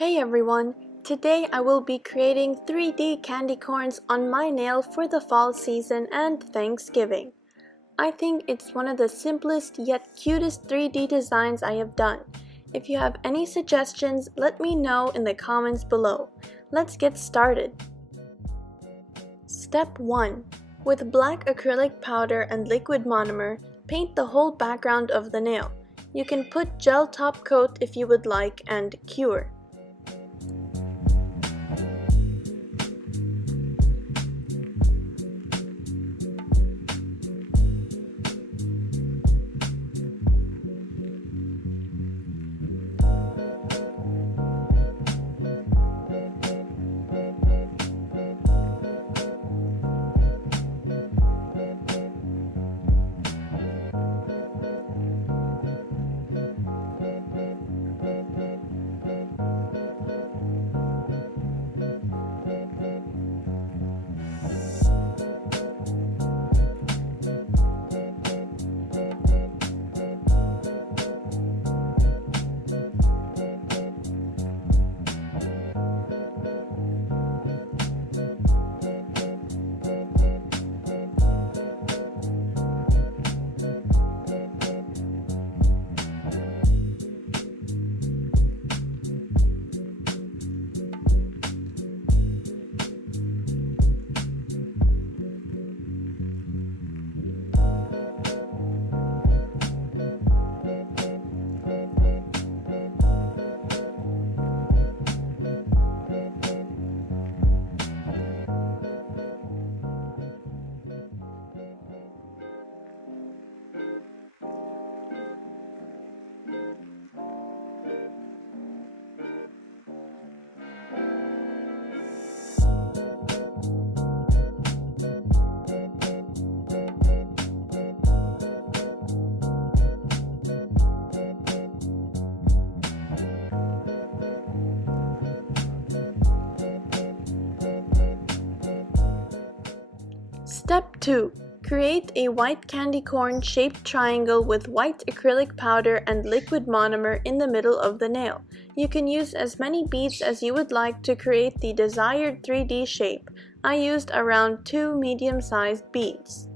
Hey everyone! Today I will be creating 3D candy corns on my nail for the fall season and Thanksgiving. I think it's one of the simplest yet cutest 3D designs I have done. If you have any suggestions, let me know in the comments below. Let's get started. Step 1. With black acrylic powder and liquid monomer, paint the whole background of the nail. You can put gel top coat if you would like and cure. Step 2. Create a white candy corn shaped triangle with white acrylic powder and liquid monomer in the middle of the nail. You can use as many beads as you would like to create the desired 3D shape. I used around 2 medium-sized beads.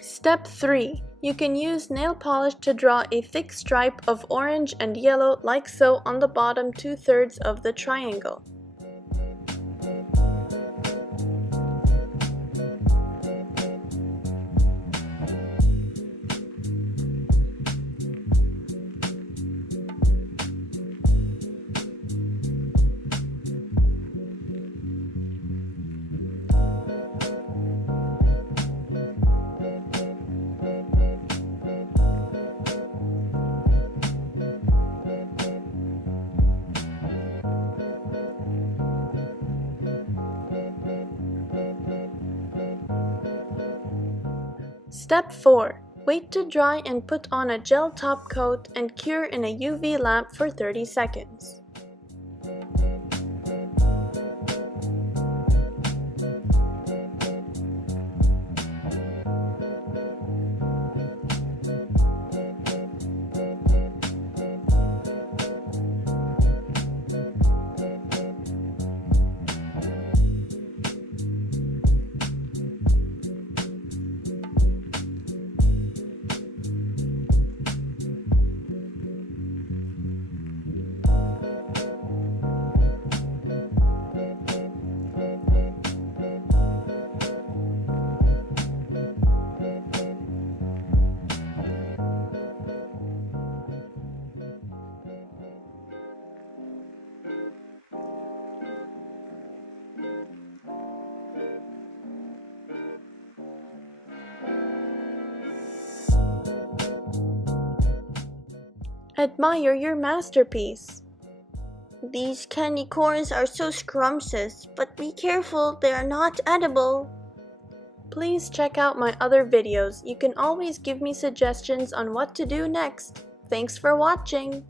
Step 3. You can use nail polish to draw a thick stripe of orange and yellow like so on the bottom 2/3 of the triangle. Step 4. Wait to dry and put on a gel top coat and cure in a UV lamp for 30 seconds. Admire your masterpiece. These candy corns are so scrumptious, but be careful, they are not edible. Please check out my other videos. You can always give me suggestions on what to do next. Thanks for watching!